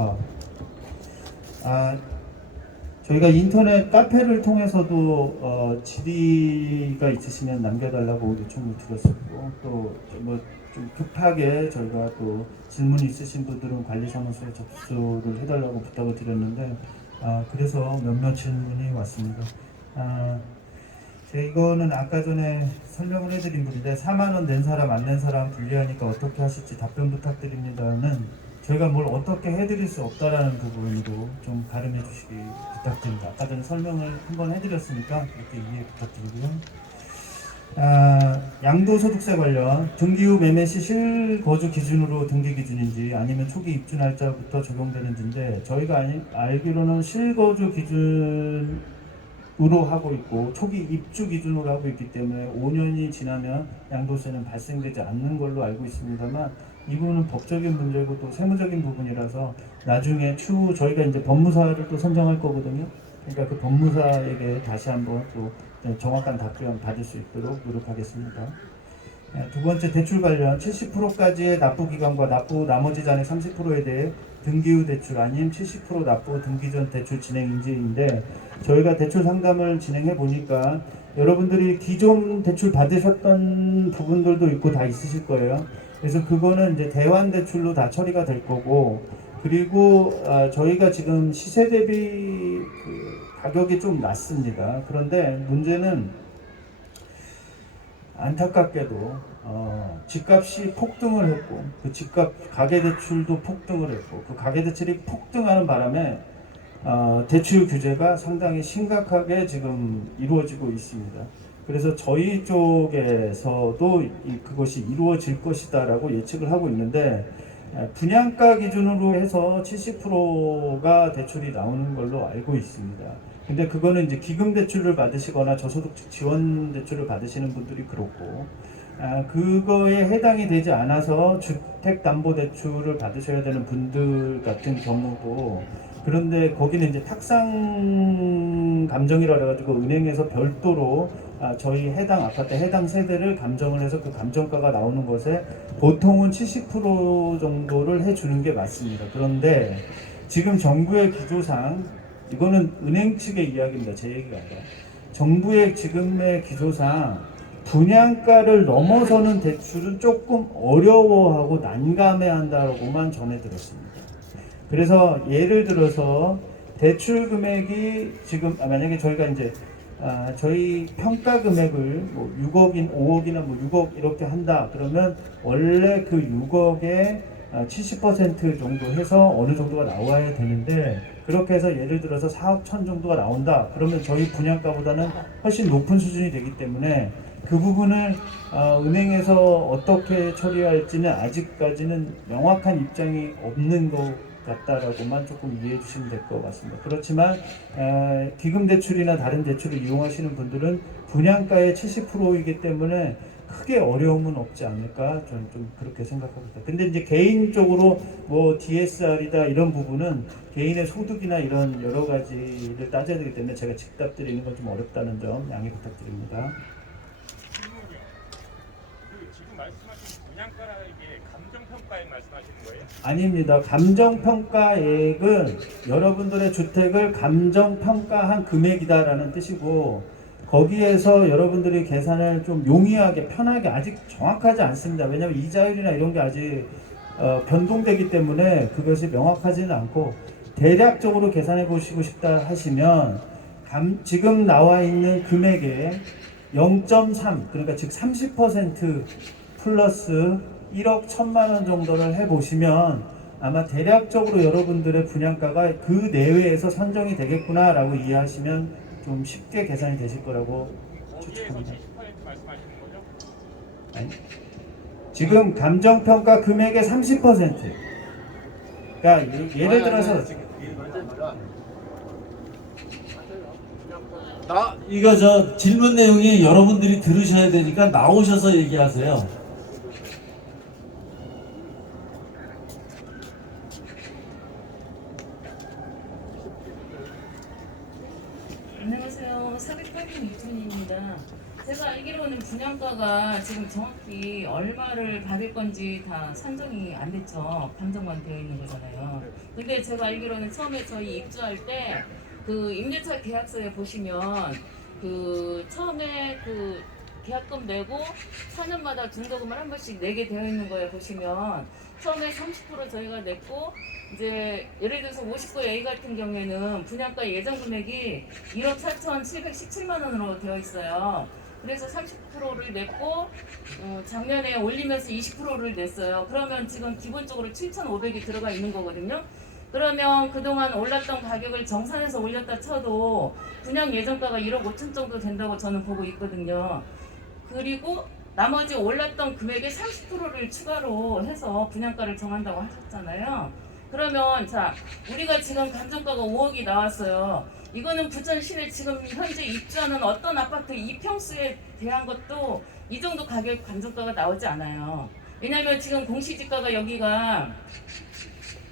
아, 아, 저희가 인터넷 카페를 통해서도 질의가 있으시면 남겨달라고 요청을 드렸었고, 또 뭐 좀 급하게 저희가 또 질문이 있으신 분들은 관리사무소에 접수를 해달라고 부탁을 드렸는데, 그래서 몇몇 질문이 왔습니다. 아, 이거는 아까 전에 설명을 해드린 분인데, 4만 원 낸 사람 안 낸 사람 분리하니까 어떻게 하실지 답변 부탁드립니다는 저희가 뭘 어떻게 해드릴 수 없다라는 부분으로 좀 가름해 주시기 부탁드립니다. 아까 전에 설명을 한번 해드렸으니까 이렇게 이해 부탁드리고요. 양도소득세 관련 등기 후 매매 시 실거주 기준으로 등기 기준인지 아니면 초기 입주 날짜부터 적용되는지인데, 저희가 알기로는 실거주 기준으로 하고 있고 초기 입주 기준으로 하고 있기 때문에 5년이 지나면 양도세는 발생되지 않는 걸로 알고 있습니다만, 이 부분은 법적인 문제고 또 세무적인 부분이라서 나중에 추후 저희가 이제 법무사를 또 선정할 거거든요. 그러니까 그 법무사에게 다시 한번 또 정확한 답변 받을 수 있도록 노력하겠습니다. 두 번째, 대출 관련 70%까지의 납부 기간과 납부 나머지 잔액 30%에 대해 등기 후 대출 아님 70% 납부 등기 전 대출 진행 인지인데, 저희가 대출 상담을 진행해 보니까 여러분들이 기존 대출 받으셨던 부분들도 있고 다 있으실 거예요. 그래서 그거는 이제 대환 대출로 다 처리가 될 거고, 그리고 저희가 지금 시세 대비 가격이 좀 낮습니다. 그런데 문제는 안타깝게도 집값이 폭등을 했고, 그 집값 가계대출도 폭등을 했고, 그 가계대출이 폭등하는 바람에 대출 규제가 상당히 심각하게 지금 이루어지고 있습니다. 그래서 저희 쪽에서도 그것이 이루어질 것이다라고 예측을 하고 있는데, 분양가 기준으로 해서 70%가 대출이 나오는 걸로 알고 있습니다. 근데 그거는 이제 기금 대출을 받으시거나 저소득 지원 대출을 받으시는 분들이 그렇고, 그거에 해당이 되지 않아서 주택담보대출을 받으셔야 되는 분들 같은 경우도, 그런데 거기는 이제 탁상 감정이라 그래가지고 은행에서 별도로 저희 해당 아파트 해당 세대를 감정을 해서 그 감정가가 나오는 것에 보통은 70% 정도를 해주는 게 맞습니다. 그런데 지금 정부의 기조상, 이거는 은행 측의 이야기입니다. 제 얘기가 아니라 정부의 지금의 기조상 분양가를 넘어서는 대출은 조금 어려워하고 난감해한다고만 전해 들었습니다. 그래서 예를 들어서 대출 금액이 지금 만약에 저희가 이제 저희 평가 금액을 뭐 6억인 5억이나 뭐 6억 이렇게 한다 그러면 원래 그 6억에 70% 정도 해서 어느 정도가 나와야 되는데, 그렇게 해서 예를 들어서 4억 천 정도가 나온다 그러면 저희 분양가보다는 훨씬 높은 수준이 되기 때문에 그 부분을 은행에서 어떻게 처리할지는 아직까지는 명확한 입장이 없는 것 같다라고만 조금 이해해 주시면 될 것 같습니다. 그렇지만 기금 대출이나 다른 대출을 이용하시는 분들은 분양가의 70%이기 때문에 크게 어려움은 없지 않을까 저는 좀 그렇게 생각합니다. 근데 이제 개인적으로 뭐 DSR이다 이런 부분은 개인의 소득이나 이런 여러 가지를 따져야 되기 때문에 제가 직답 드리는 건 좀 어렵다는 점 양해 부탁드립니다. 지금 말씀하신 분양가액의 감정평가액 말씀하시는 거예요? 아닙니다. 감정평가액은 여러분들의 주택을 감정평가한 금액이다라는 뜻이고, 거기에서 여러분들이 계산을 좀 용이하게 편하게, 아직 정확하지 않습니다. 왜냐하면 이자율이나 이런 게 아직 변동되기 때문에 그것이 명확하지는 않고, 대략적으로 계산해 보시고 싶다 하시면 지금 나와 있는 금액의 0.3, 그러니까 즉 30% 플러스 1억 1천만 원 정도를 해보시면 아마 대략적으로 여러분들의 분양가가 그 내외에서 선정이 되겠구나 라고 이해하시면 좀 쉽게 계산이 되실 거라고 추측합니다. 70% 말씀하시는 거죠? 아니, 지금 감정평가 금액의 30%, 그러니까 예를 들어서 이거 저 질문 내용이 여러분들이 들으셔야 되니까 나오셔서 얘기하세요. 안녕하세요. 408번 이준입니다. 제가 알기로는 분양가 감정가가 지금 정확히 얼마를 받을 건지 다 산정이 안 됐죠. 감정만 되어 있는 거잖아요. 근데 제가 알기로는 처음에 저희 입주할 때 그 임대차 계약서에 보시면 그 처음에 그 계약금 내고 4년마다 중도금을 한 번씩 내게 되어 있는 거에 보시면 처음에 30% 저희가 냈고 이제 예를 들어서 59A 같은 경우에는 분양가 예정 금액이 1억 4,717만 원으로 되어 있어요. 그래서 30%를 냈고 작년에 올리면서 20%를 냈어요. 그러면 지금 기본적으로 7,500이 들어가 있는 거거든요. 그러면 그동안 올랐던 가격을 정산해서 올렸다 쳐도 분양 예정가가 1억 5천 정도 된다고 저는 보고 있거든요. 그리고 나머지 올랐던 금액의 30%를 추가로 해서 분양가를 정한다고 하셨잖아요. 그러면 자, 우리가 지금 감정가가 5억이 나왔어요. 이거는 부천시내 지금 현재 입주하는 어떤 아파트 이평수에 대한 것도 이 정도 가격 감정가가 나오지 않아요. 왜냐면 지금 공시지가가 여기가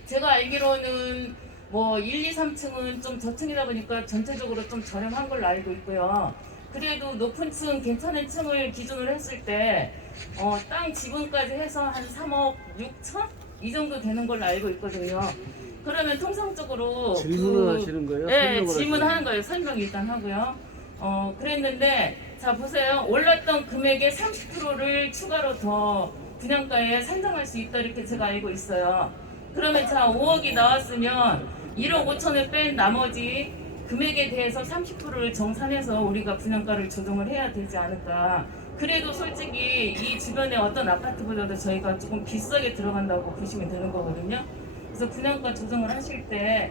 제가 알기로는 뭐 1, 2, 3층은 좀 저층이다 보니까 전체적으로 좀 저렴한 걸로 알고 있고요. 그래도 높은 층, 괜찮은 층을 기준으로 했을 때 땅 지분까지 해서 한 3억 6천? 이 정도 되는 걸로 알고 있거든요. 그러면 통상적으로 질문을 하시는 거예요? 네, 설명을 질문하는 하시는 거예요. 설명 일단 하고요. 그랬는데 자 보세요. 올랐던 금액의 30%를 추가로 더 분양가에 산정할 수 있다 이렇게 제가 알고 있어요. 그러면 자 5억이 나왔으면 1억 5천을 뺀 나머지 금액에 대해서 30%를 정산해서 우리가 분양가를 조정을 해야 되지 않을까. 그래도 솔직히 이 주변의 어떤 아파트보다도 저희가 조금 비싸게 들어간다고 보시면 되는 거거든요. 그래서 분양가 조정을 하실 때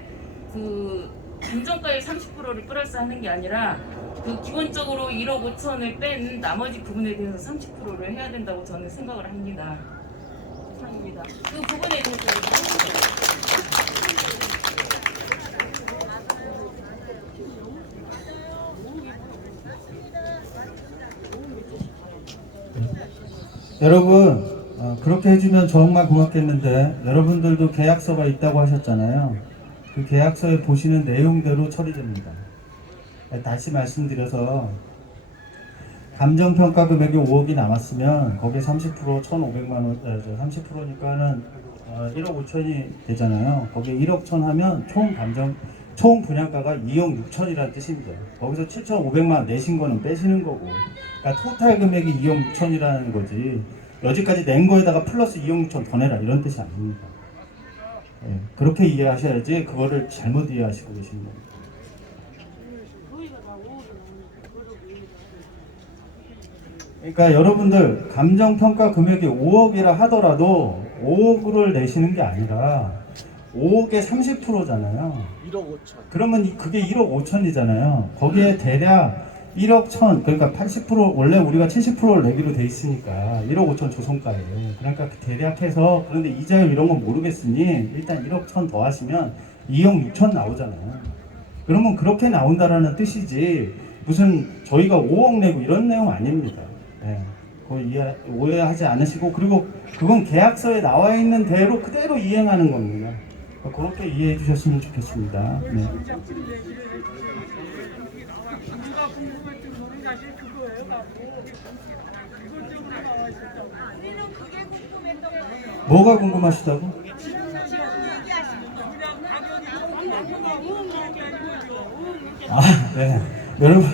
그 감정가의 30%를 플러스 하는 게 아니라 그 기본적으로 1억 5천을 뺀 나머지 부분에 대해서 30%를 해야 된다고 저는 생각을 합니다. 그 부분에 대해서 여러분 그렇게 해주면 정말 고맙겠는데 여러분들도 계약서가 있다고 하셨잖아요. 그 계약서에 보시는 내용대로 처리됩니다. 다시 말씀드려서 감정평가 금액이 5억이 남았으면 거기에 30% 1,500만 원, 30%니까는 1억 5천이 되잖아요. 거기에 1억 천 하면 총 분양가가 2억 6천이라는 뜻입니다. 거기서 7,500만 원 내신 거는 빼시는 거고, 그러니까 토탈 금액이 2억 6천이라는 거지. 여지까지 낸 거에다가 플러스 2억 6천 더 내라 이런 뜻이 아닙니다. 네, 그렇게 이해하셔야지 그거를 잘못 이해하시고 계신 겁니다. 그러니까 여러분들 감정평가 금액이 5억이라 하더라도 5억을 내시는 게 아니라 5억의 30%잖아요. 1억 5천. 그러면 그게 1억 5천이잖아요. 거기에 대략 1억 천, 그러니까 80% 원래 우리가 70%를 내기로 돼 있으니까 1억 5천 조성가에. 그러니까 대략 해서, 그런데 이자율 이런 건 모르겠으니 일단 1억 천 더 하시면 2억 6천 나오잖아요. 그러면 그렇게 나온다라는 뜻이지 무슨 저희가 5억 내고 이런 내용 아닙니다. 네. 그거 오해하지 않으시고, 그리고 그건 계약서에 나와 있는 대로 그대로 이행하는 겁니다. 그렇게 이해해 주셨으면 좋겠습니다. 네. 뭐가 궁금하시다고? 아, 네. 여러분,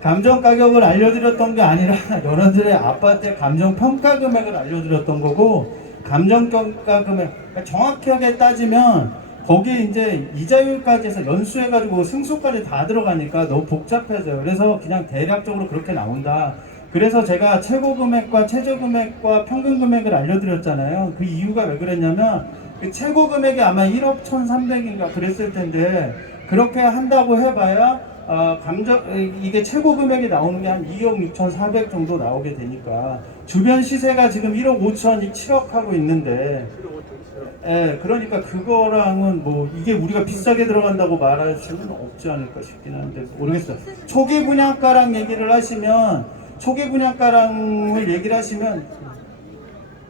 감정 가격을 알려드렸던 게 아니라 여러분들의 아파트의 감정 평가 금액을 알려드렸던 거고, 감정 평가 금액, 그러니까 정확하게 따지면 거기에 이제 이자율까지 해서 연수해가지고 승수까지 다 들어가니까 너무 복잡해져요. 그래서 그냥 대략적으로 그렇게 나온다. 그래서 제가 최고 금액과 최저 금액과 평균 금액을 알려드렸잖아요. 그 이유가 왜 그랬냐면 그 최고 금액이 아마 1억 1,300인가 그랬을 텐데, 그렇게 한다고 해봐야 이게 최고 금액이 나오는 게 한 2억 6,400 정도 나오게 되니까, 주변 시세가 지금 1억 5천이 7억 하고 있는데, 예, 그러니까 그거랑은 뭐 이게 우리가 비싸게 들어간다고 말할 수는 없지 않을까 싶긴 한데 모르겠어요. 초기 분양가랑 얘기를 하시면, 초기 분양가랑을 얘기를 하시면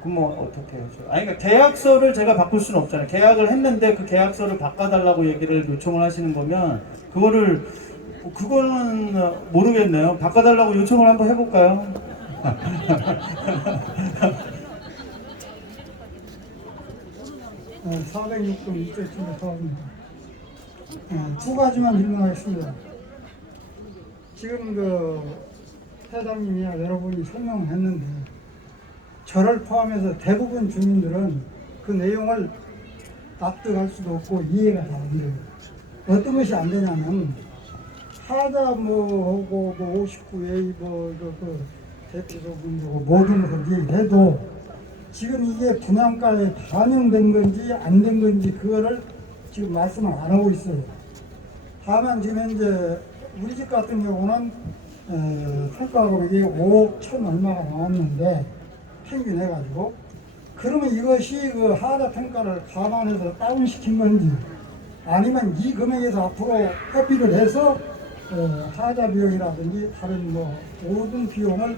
그럼 뭐 어떻게 해요? 아니, 그러니까 계약서를 제가 바꿀 수는 없잖아요. 계약을 했는데 그 계약서를 바꿔달라고 얘기를 요청을 하시는 거면 그거를 그거는 모르겠네요. 바꿔달라고 요청을 한번 해볼까요? 406동 이쪽집에 서입니다. 두 가지만 질문하겠습니다. 지금 그 회장님이나 여러분이 설명했는데 저를 포함해서 대부분 주민들은 그 내용을 납득할 수도 없고 이해가 잘 안 돼요. 어떤 것이 안 되냐면 하자 뭐하고 뭐 59A 그 대표소분하고 모든 것을 얘기해도 지금 이게 분양가에 반영된 건지 안 된 건지 그거를 지금 말씀을 안 하고 있어요. 다만 지금 현재 우리 집 같은 경우는 평가 금액이 5억 1천 얼마가 나왔는데 평균 해가지고 그러면 이것이 그 하자 평가를 감안해서 다운시킨 건지 아니면 이 금액에서 앞으로 협의를 해서 하자 비용이라든지 다른 뭐 모든 비용을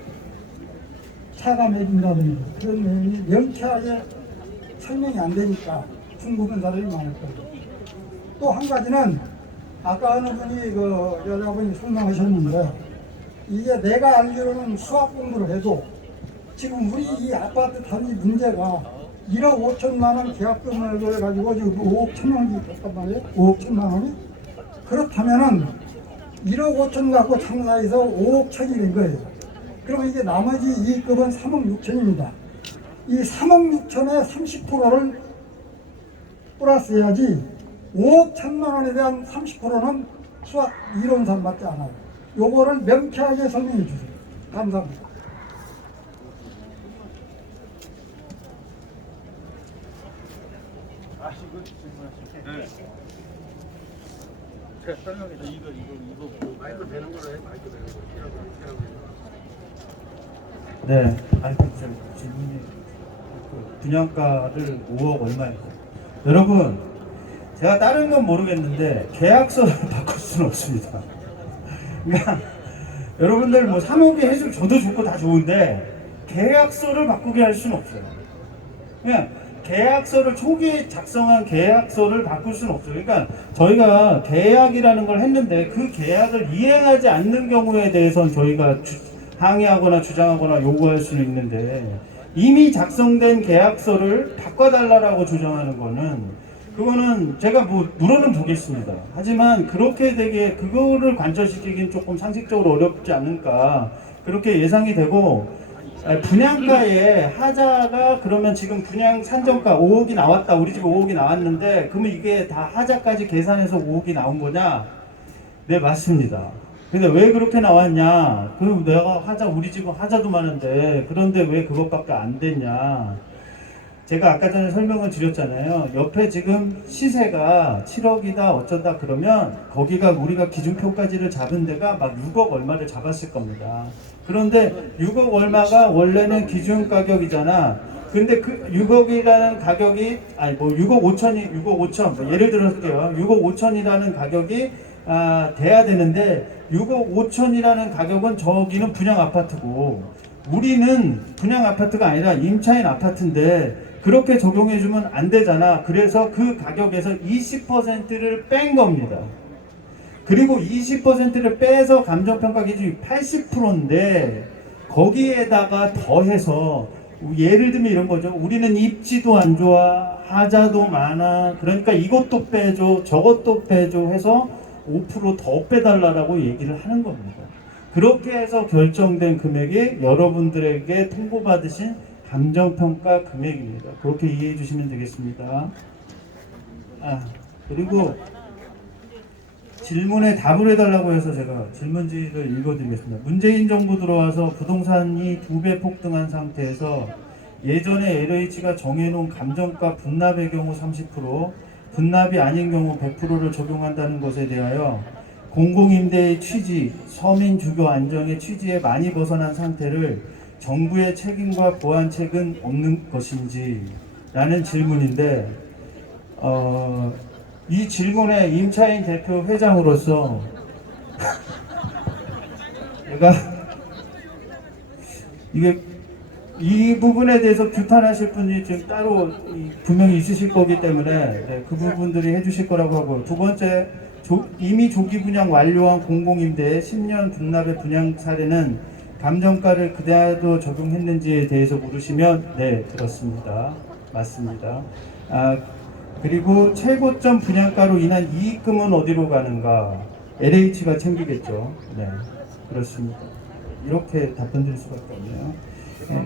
차감해 준다든지 그런 내용이 명쾌하게 설명이 안 되니까 궁금한 사람이 많을 거예요. 또 한 가지는 아까 어느 분이 그 여자분이 설명하셨는데 이게 내가 알기로는 수학 공부를 해도 지금 우리 이 아파트 단지 문제가 1억 5천만 원 계약금을 해가지고 지금 5억 1천만 원이 됐단 말이에요. 5억 1천만 원이 그렇다면은 1억 5천 갖고 장사해서 5억 천이 된 거예요. 그러면 이게 나머지 이익금은 3억 6천입니다. 이 3억 6천에 30%를 플러스해야지 5억 1천만 원에 대한 30%는 수학 이론상 맞지 않아요. 요거를 명쾌하게 설명해 주세요. 감사합니다. 제가 설명해 드릴게요. 이거 마이크 되는 걸로 해. 마이크 되는 걸로. 네, 질문이 분양가를 5억 얼마예요? 여러분, 제가 다른 건 모르겠는데 계약서를 바꿀 수는 없습니다. 그러니까 여러분들 뭐 3억에 해줄 저도 좋고 다 좋은데 계약서를 바꾸게 할 수는 없어요. 그냥 계약서를 초기에 작성한 계약서를 바꿀 수는 없어요. 그러니까 저희가 계약이라는 걸 했는데 그 계약을 이행하지 않는 경우에 대해서는 저희가 항의하거나 주장하거나 요구할 수는 있는데 이미 작성된 계약서를 바꿔달라고 주장하는 거는 그거는 제가 뭐 물어는 보겠습니다. 하지만 그렇게 되게 그거를 관철시키긴 조금 상식적으로 어렵지 않을까 그렇게 예상이 되고 분양가에 하자가 그러면 지금 분양 산정가 5억이 나왔다. 우리 집에 5억이 나왔는데 그러면 이게 다 하자까지 계산해서 5억이 나온 거냐? 네, 맞습니다. 근데 왜 그렇게 나왔냐? 그럼 내가 하자 우리 집은 하자도 많은데 그런데 왜 그것밖에 안 됐냐? 제가 아까 전에 설명을 드렸잖아요. 옆에 지금 시세가 7억이다 어쩐다 그러면 거기가 우리가 기준표까지를 잡은 데가 막 6억 얼마를 잡았을 겁니다. 그런데 6억 얼마가 원래는 기준 가격이잖아. 근데 그 6억이라는 가격이 아니 뭐 6억 5천이 6억 5천 뭐 예를 들어볼게요. 6억 5천이라는 가격이 돼야 되는데 6억 5천이라는 가격은 저기는 분양 아파트고 우리는 분양 아파트가 아니라 임차인 아파트인데 그렇게 적용해주면 안 되잖아. 그래서 그 가격에서 20%를 뺀 겁니다. 그리고 20%를 빼서 감정평가 기준이 80%인데 거기에다가 더해서 예를 들면 이런 거죠. 우리는 입지도 안 좋아, 하자도 많아. 그러니까 이것도 빼줘, 저것도 빼줘 해서 5% 더 빼달라고 얘기를 하는 겁니다. 그렇게 해서 결정된 금액이 여러분들에게 통보받으신 감정평가 금액입니다. 그렇게 이해해 주시면 되겠습니다. 그리고 질문에 답을 해달라고 해서 제가 질문지를 읽어드리겠습니다. 문재인 정부 들어와서 부동산이 2배 폭등한 상태에서 예전에 LH가 정해놓은 감정가 분납의 경우 30%, 분납이 아닌 경우 100%를 적용한다는 것에 대하여 공공임대의 취지, 서민 주거 안정의 취지에 많이 벗어난 상태를 정부의 책임과 보완책은 없는 것인지 라는 질문인데 이 질문에 임차인 대표 회장으로서 제가 이 부분에 대해서 규탄하실 분이 좀 따로 분명히 있으실 거기 때문에 그 부분들이 해주실 거라고 하고 두 번째 이미 조기 분양 완료한 공공임대의 10년 등납의 분양 사례는 감정가를 그대로 적용했는지에 대해서 물으시면 네, 그렇습니다. 맞습니다. 그리고 최고점 분양가로 인한 이익금은 어디로 가는가? LH가 챙기겠죠. 네, 그렇습니다. 이렇게 답변 드릴 수밖에 없네요. 네.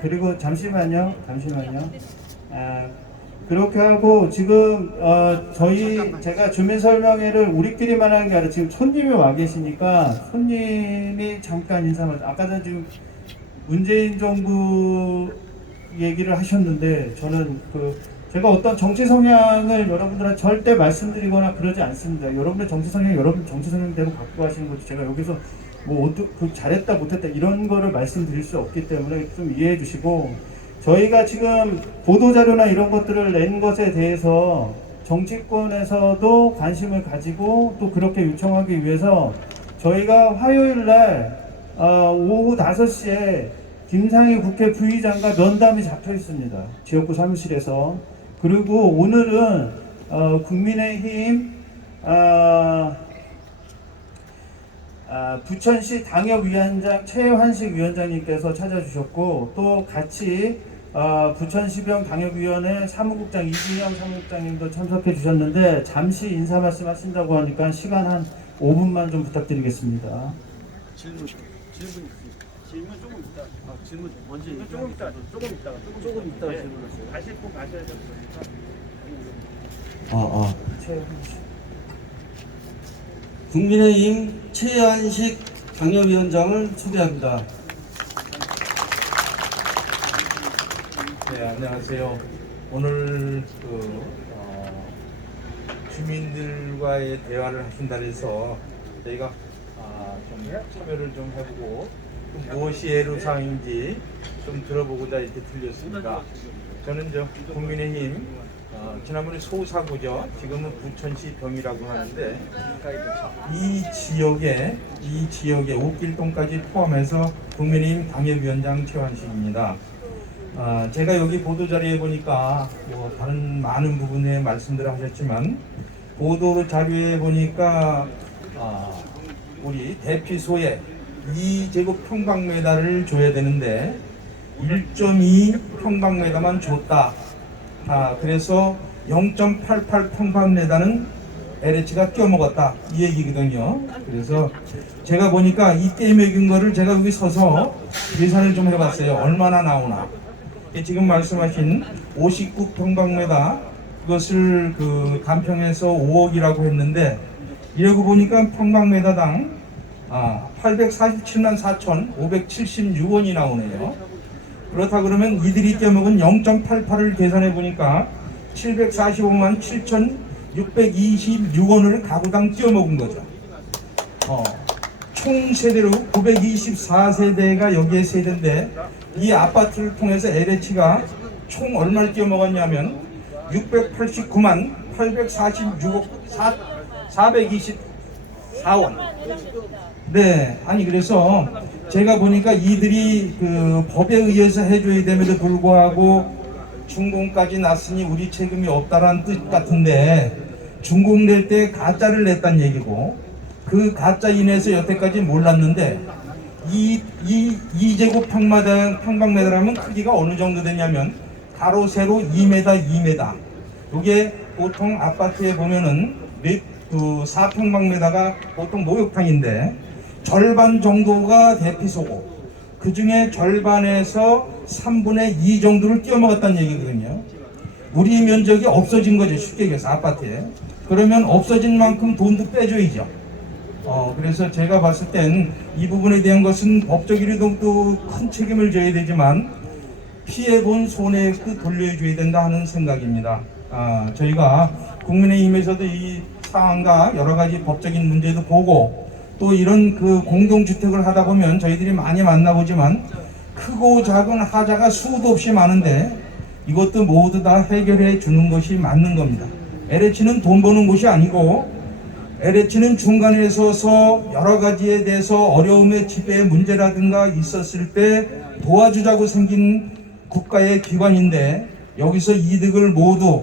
그리고 잠시만요. 그렇게 하고 지금 제가 주민 설명회를 우리끼리만 하는 게 아니라 지금 손님이 와 계시니까 손님이 잠깐 인사만. 아까 전에 지금 문재인 정부 얘기를 하셨는데 저는 제가 어떤 정치 성향을 여러분들한테 절대 말씀드리거나 그러지 않습니다. 여러분의 정치 성향 여러분 정치 성향대로 갖고 하시는 거지 제가 여기서 뭐 잘했다 못했다 이런 거를 말씀드릴 수 없기 때문에 좀 이해해 주시고, 저희가 지금 보도자료나 이런 것들을 낸 것에 대해서 정치권에서도 관심을 가지고 또 그렇게 요청하기 위해서 저희가 화요일날 오후 5시에 김상희 국회 부의장과 면담이 잡혀 있습니다. 지역구 사무실에서. 그리고 오늘은 국민의힘 부천시 당협위원장 최환식 위원장님께서 찾아주셨고, 또 같이 부천시병 당협위원회 사무국장 이진영 사무국장님도 참석해 주셨는데 잠시 인사 말씀 하신다고 하니까 시간 한 5분만 좀 부탁드리겠습니다. 질문 조금 있다. 질문 먼저 조금 있다가 질문하세요. 가실 분 가셔야 되는 거니까. 국민의힘 최한식 당협위원장을 소개합니다. 네, 안녕하세요. 오늘 주민들과의 대화를 하신다 해서 저희가 좀 참여를 좀 해보고 또 무엇이 애로사항인지 좀 들어보고자 이렇게 들렸습니다. 저는 국민의힘 지난번에 소사구죠. 지금은 부천시 병이라고 하는데 이 지역에 옥길동까지 포함해서 국민의힘 당협위원장 최환식입니다. 제가 여기 보도자료에 보니까 다른 많은 부분에 말씀들을 하셨지만 보도 자료에 보니까 우리 대피소에 2제곱 평방미터를 줘야 되는데 1.2 평방미터만 줬다. 그래서 0.88 평방미터는 LH가 껴먹었다 이 얘기거든요. 그래서 제가 보니까 이때 매긴 거를 제가 여기 서서 계산을 좀 해봤어요. 얼마나 나오나. 지금 말씀하신 59평방미터 그것을 간평에서 5억이라고 했는데 이러고 보니까 평방미터당 847만 4,576원이 나오네요. 그렇다 그러면 이들이 떼먹은 0.88을 계산해 보니까 745만 7,626원을 가구당 떼어먹은 거죠. 총 세대로 924세대가 여기에 세대인데 이 아파트를 통해서 LH가 총 얼마를 떼어먹었냐면 689만 846억 424원. 네, 아니 그래서 제가 보니까 이들이 법에 의해서 해줘야 됨에도 불구하고 준공까지 났으니 우리 책임이 없다라는 뜻 같은데 준공될 때 가짜를 냈단 얘기고 그 가짜 인해서 여태까지 몰랐는데 이 2제곱 평방미터라면 크기가 어느 정도 되냐면 가로 세로 2m. 이게 보통 아파트에 보면은 4평방미터가 보통 목욕탕인데 절반 정도가 대피소고 그 중에 절반에서 3분의 2 정도를 띄어먹었다는 얘기거든요. 우리 면적이 없어진 거죠. 쉽게 얘기해서 아파트에. 그러면 없어진 만큼 돈도 빼줘야죠. 그래서 제가 봤을 땐 이 부분에 대한 것은 법적으로도 큰 책임을 져야 되지만 피해본 손해액도 돌려줘야 된다 하는 생각입니다. 저희가 국민의힘에서도 이 사안과 여러 가지 법적인 문제도 보고 또 이런 공동주택을 하다 보면 저희들이 많이 만나보지만 크고 작은 하자가 수도 없이 많은데 이것도 모두 다 해결해 주는 것이 맞는 겁니다. LH는 돈 버는 곳이 아니고 LH는 중간에 서서 여러 가지에 대해서 어려움의 지배의 문제라든가 있었을 때 도와주자고 생긴 국가의 기관인데 여기서 이득을 모두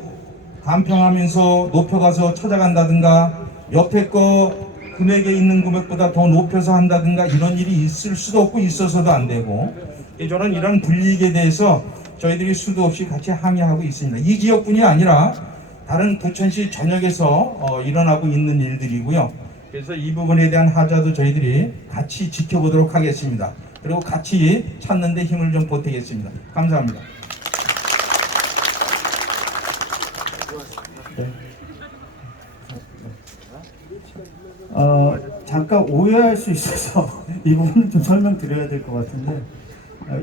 간평하면서 높여가서 찾아간다든가 옆에 거 금액에 있는 금액보다 더 높여서 한다든가 이런 일이 있을 수도 없고 있어서도 안 되고, 저는 이런 불이익에 대해서 저희들이 수도 없이 같이 항의하고 있습니다. 이 지역뿐이 아니라 다른 부천시 전역에서 일어나고 있는 일들이고요. 그래서 이 부분에 대한 하자도 저희들이 같이 지켜보도록 하겠습니다. 그리고 같이 찾는 데 힘을 좀 보태겠습니다. 감사합니다. 잠깐 오해할 수 있어서 이 부분은 좀 설명드려야 될 것 같은데,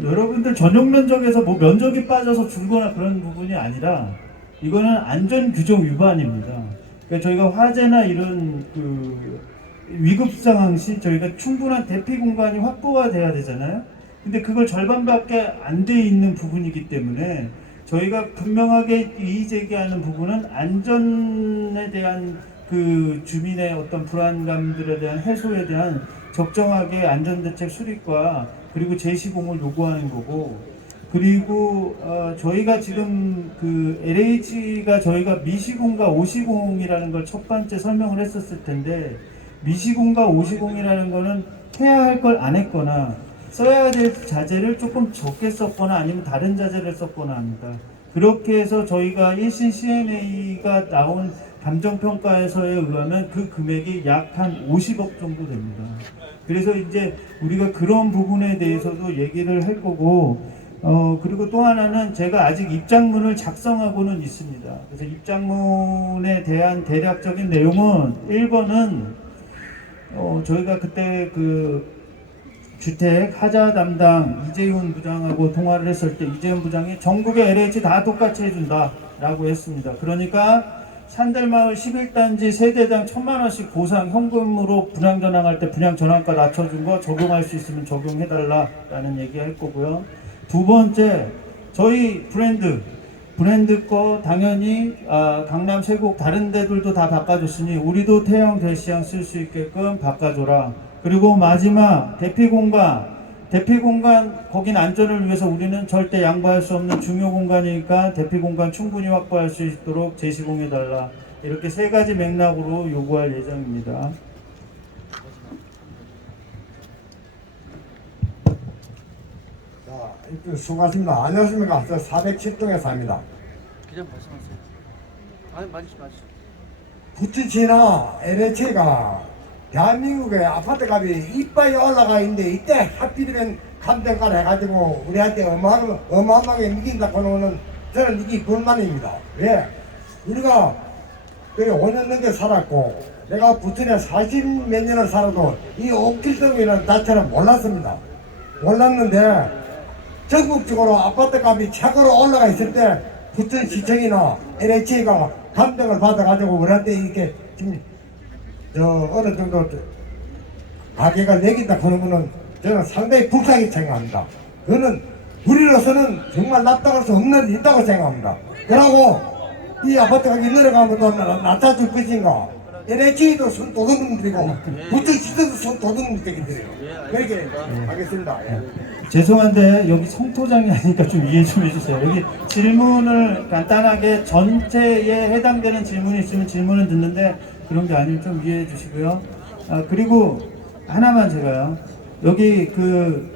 여러분들 전용 면적에서 뭐 면적이 빠져서 줄거나 그런 부분이 아니라 이거는 안전 규정 위반입니다. 그러니까 저희가 화재나 이런 그 위급 상황 시 저희가 충분한 대피 공간이 확보가 돼야 되잖아요. 근데 그걸 절반밖에 안 돼 있는 부분이기 때문에 저희가 분명하게 이의 제기하는 부분은 안전에 대한 그 주민의 어떤 불안감들에 대한 해소에 대한 적정하게 안전대책 수립과 그리고 재시공을 요구하는 거고, 그리고 저희가 지금 그 LH가 저희가 미시공과 오시공이라는 걸 첫 번째 설명을 했었을 텐데, 미시공과 오시공이라는 거는 해야 할 걸 안 했거나 써야 될 자재를 조금 적게 썼거나 아니면 다른 자재를 썼거나 합니다. 그렇게 해서 저희가 1심 CNA가 나온 감정평가에서에 의하면 그 금액이 약 한 50억 정도 됩니다. 그래서 이제 우리가 그런 부분에 대해서도 얘기를 할 거고, 그리고 또 하나는 제가 아직 입장문을 작성하고는 있습니다. 그래서 입장문에 대한 대략적인 내용은 1번은 저희가 그때 그 주택 하자 담당 이재훈 부장하고 통화를 했을 때 이재훈 부장이 전국의 LH 다 똑같이 해준다 라고 했습니다. 그러니까 산들마을 11단지 세대당 1,000만원씩 보상 현금으로 분양 전환할 때 분양 전환가 낮춰준 거 적용할 수 있으면 적용해달라 라는 얘기 할 거고요. 두 번째, 저희 브랜드 거 당연히 강남 세곡 다른 데들도 다 바꿔줬으니 우리도 태형 대시양 쓸 수 있게끔 바꿔줘라. 그리고 마지막 대피 공간 거긴 안전을 위해서 우리는 절대 양보할 수 없는 중요 공간이니까 대피 공간 충분히 확보할 수 있도록 재시공해달라. 이렇게 세 가지 맥락으로 요구할 예정입니다. 자, 수고하십니다. 안녕하십니까. 저 407동에 삽니다. 그냥 말씀하세요. 아니, 말씀하세요. 부천시나 LH가 대한민국의 아파트 값이 이빨이 올라가 있는데 이때 하필이면 감정가를 해가지고 우리한테 어마어마하게 이긴다고 하는 저는 이게 불만입니다. 왜? 우리가 5년 넘게 살았고 내가 부천에 40 몇 년을 살아도 이 옥길동이라는 자체는 몰랐습니다. 몰랐는데 전국적으로 아파트 값이 최고로 올라가 있을 때 부천시청이나 LH가 감정을 받아가지고 우리한테 이렇게 지금 어느 정도 가격을 내긴다 하는 거는 저는 상당히 불쌍하게 생각합니다. 그거는 우리로서는 정말 납득할 수 없는 일이라고 생각합니다. 그러고 이 아파트 가격이 내려가면 또 낮아질 것인가? LH도 손 도둑놈들이고 부천시도 손 도둑놈들이에요. 그렇게 하겠습니다. 예. 죄송한데 여기 성토장이 아니니까 좀 이해 좀 해주세요. 여기 질문을 간단하게 전체에 해당되는 질문이 있으면 질문을 듣는데 그런 게 아니면 좀 이해해 주시고요. 그리고 하나만 제가요. 여기 그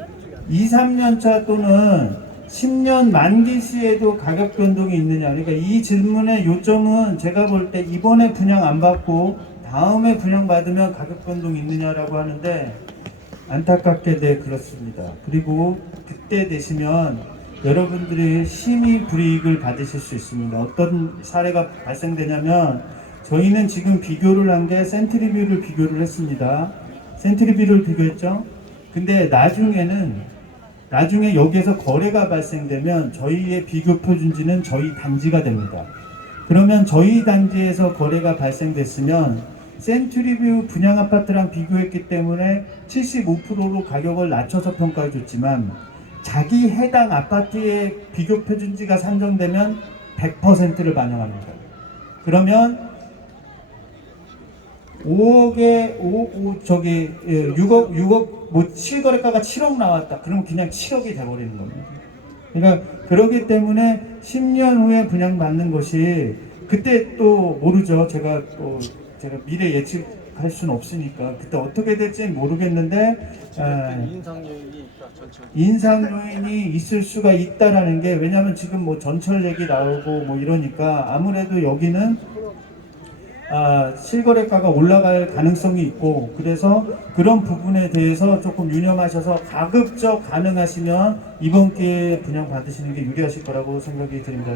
2, 3년 차 또는 10년 만기 시에도 가격 변동이 있느냐. 그러니까 이 질문의 요점은 제가 볼 때 이번에 분양 안 받고 다음에 분양 받으면 가격 변동이 있느냐라고 하는데 안타깝게 네 그렇습니다. 그리고 그때 되시면 여러분들이 심히 불이익을 받으실 수 있습니다. 어떤 사례가 발생되냐면 저희는 지금 비교를 한 게 센트리뷰를 비교를 했습니다. 센트리뷰를 비교했죠. 근데 나중에 여기에서 거래가 발생되면 저희의 비교 표준지는 저희 단지가 됩니다. 그러면 저희 단지에서 거래가 발생됐으면 센트리뷰 분양 아파트랑 비교했기 때문에 75%로 가격을 낮춰서 평가해 줬지만 자기 해당 아파트의 비교 표준지가 산정되면 100%를 반영합니다. 그러면 6억 뭐 실거래가가 7억 나왔다. 그럼 그냥 7억이 돼버리는 겁니다. 그러니까 그러기 때문에 10년 후에 분양받는 것이 그때 또 모르죠. 제가 또 제가 미래 예측할 수는 없으니까 그때 어떻게 될지는 모르겠는데 인상 요인이 있다 전체. 인상 요인이 있을 수가 있다라는 게 왜냐하면 지금 뭐 전철 얘기 나오고 뭐 이러니까 아무래도 여기는 실거래가가 올라갈 가능성이 있고 그래서 그런 부분에 대해서 조금 유념하셔서 가급적 가능하시면 이번 기회에 분양 받으시는 게 유리하실 거라고 생각이 듭니다.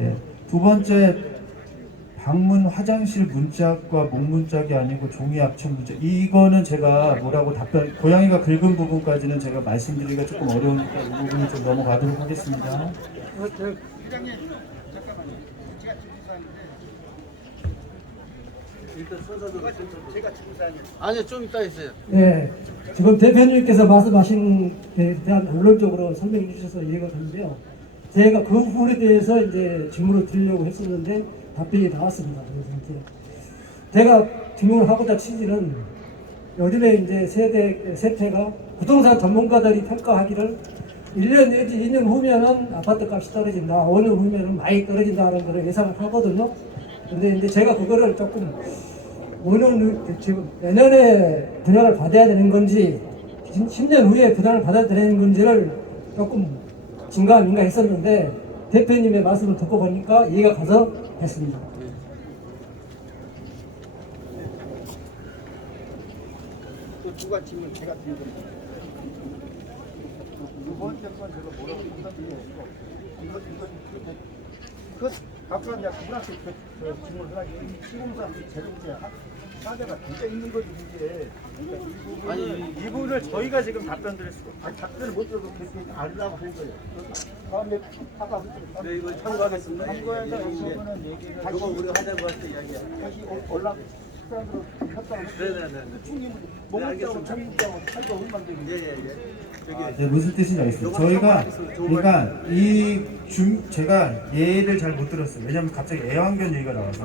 예. 두 번째 방문 화장실 문짝과 목문짝이 아니고 종이 압축 문짝 이거는 제가 뭐라고 답변 고양이가 긁은 부분까지는 제가 말씀드리기가 조금 어려우니까 이 부분은 좀 넘어가도록 하겠습니다. 아니요 좀 이따 있어요. 네, 지금 대표님께서 말씀하신 데 대한 원론적으로 설명해 주셔서 이해가 되는데요. 제가 그 부분에 대해서 이제 질문을 드리려고 했었는데 답변이 나왔습니다. 그래서 이제 제가 질문을 하고자 취지는 요즘에 이제 세태가 부동산 전문가들이 평가하기를 1년 내지 2년 후면은 아파트 값이 떨어진다, 5년 후면은 많이 떨어진다는 걸 예상을 하거든요. 근데 이제 제가 그거를 조금 5년 지금 내년에 분양을 받아야 되는 건지 10년 후에 분양을 받아야 되는 건지를 조금 진가민가 했었는데 대표님의 말씀을 듣고 보니까 이해가 가서 했습니다. 또 누가 질문 제가 드리는 두 번째 건 제가 뭐라고 부탁드리고 이거 그 앞으로 이제 그분한테 그 질문을 하기 시공사 제공제 사대가 진짜 있는 거지 이게. 그러니까 아니 이 부분을 저희가 지금 답변 드릴 수가 없어요. 답변을 못 들어도 그렇게 알라고 한 거예요. 다음에 하다 네 이거 참고하겠습니다. 참고해서 이 부분은 얘기를 다시 우리 하자고 할 때 이야기야. 다시 올라 식단으로 협상을 네네네. 충분히 목록자고 전국자고 탈거 얼마 되고 예예예. 네, 무슨 뜻인지 알겠습니다. 저희가 그러니까 제가 예를 잘 못 들었어요. 왜냐하면 갑자기 애완견 얘기가 나와서